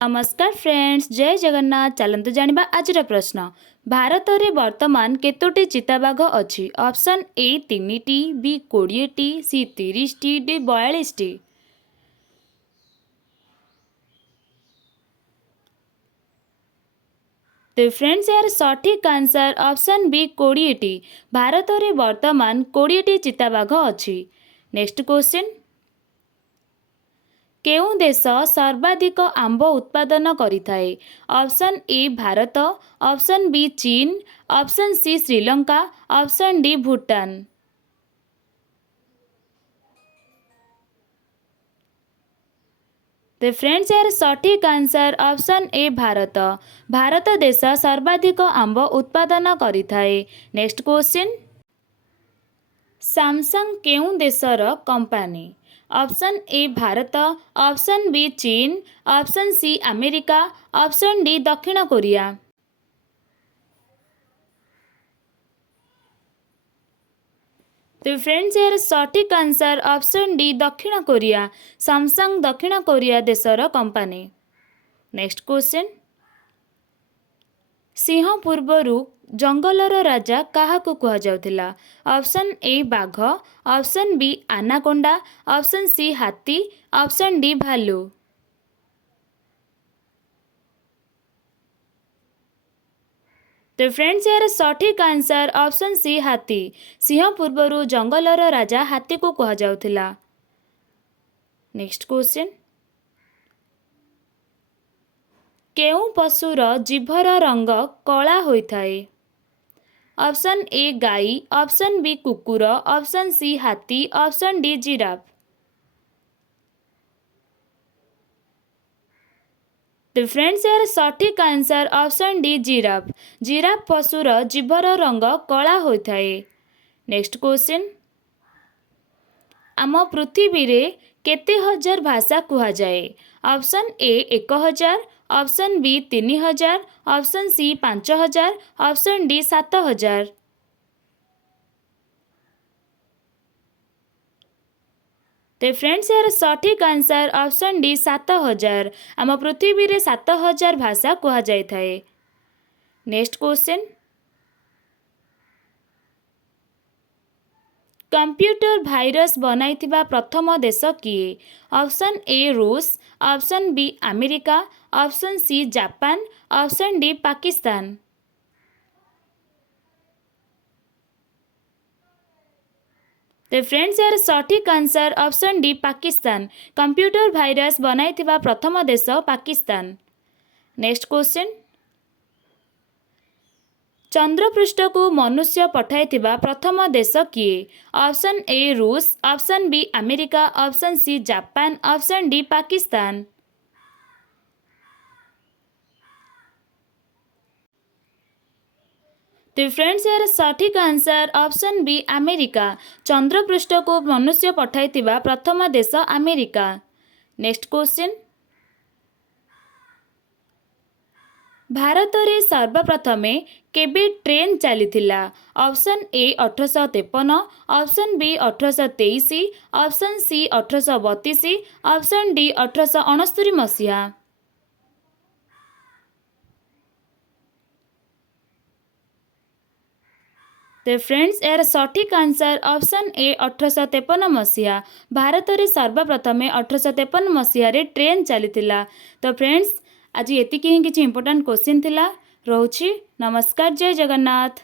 नमस्कार फ्रेंड्स, जय जगन्नाथ। चलतु जानिबा आजिर प्रश्न। भारत में वर्तमान केतोटी चिताबाघ अछि? ऑप्शन ए 3टी, बी 20टी, सी 30टी, डी 42टी। तो फ्रेंड्स यार सठिक आंसर ऑप्शन बी 20टी। भारत में वर्तमान 20टी चिताबाघ अछि। Next question. केउं देश सर्वाधिक आंब उत्पादन करिथाए? Option A Bharat, option B चीन, option C Sri Lanka, option D Bhutan. तो फ्रेंड्स यार सठिक answer option A Bharat. Bharat देश सर्वाधिक आंब उत्पादन करिथाए। Next question. सैमसंग केउं देशर कंपनी? Option A Bharat, option B चीन, option C America, option D दक्षिण कोरिया। तो फ्रेंड्स यार सठिक आंसर ऑप्शन डी दक्षिण कोरिया। सैमसंग दक्षिण कोरिया देशर कंपनी। Next question. सिंह पूर्वरु जंगलर राजा काहाकु कुहा जाउथिला? ऑप्शन ए बाघ, ऑप्शन बी आनाकोंडा, ऑप्शन सी हाथी, ऑप्शन डी भालू। तो फ्रेंड्स यार सठिक आंसर ऑप्शन सी हाथी। सिंह पूर्वरु जंगलर राजा हाथी को कुहा जाउथिला। Next question. केउं पशुर जीभर रंग कला होइथाए? ऑप्शन ए गाई, ऑप्शन बी कुकुर, ऑप्शन सी हाथी, ऑप्शन डी जिराफ। तो फ्रेंड्स यार सठिक answer option D giraffe. Giraffe पशुर जीभर रंग कला होइथाए। Next question. आम पृथ्वी रे केते हजार भाषा कुहा जाए? Option A 1000, option B 3000, option C 5000, option D 7000। तो फ्रेंड्स यार सठिक आंसर ऑप्शन डी 7000। आम पृथ्वी रे 7000 भाषा कुहा जाय थाए। Next question. कंप्यूटर भाइरस बनाइथिबा प्रथम देश किए? ऑप्शन ए रूस, option B America, option C Japan, option D Pakistan. तो फ्रेंड्स यार सठिक answer option D Pakistan. Computer virus बनाइथिबा प्रथम देश पाकिस्तान। Next question. चंद्रपृष्ठ को मनुष्य पठाइथिबा प्रथम देश किए? ऑप्शन ए रूस, option B America, option C Japan, option D Pakistan. तो फ्रेंड्स यार सठिक आंसर ऑप्शन बी अमेरिका। चंद्रपृष्ठ को मनुष्य पठाइथिबा प्रथम देश अमेरिका। Next question. भारत रे सर्वप्रथमे केबे ट्रेन चलीथिला? Option A 1853, option B 1823, option C 1832, option D 1869 मसीहा। तो फ्रेंड्स यार सठिक आंसर ऑप्शन ए 1853 मसीहा। भारत रे सर्वप्रथमे 1853 मसीह ट्रेन चलीथिला। तो फ्रेंड्स आज एतिकी ही किछि इंपोर्टेंट क्वेश्चन थिला। रहूछि। नमस्कार, जय जगन्नाथ।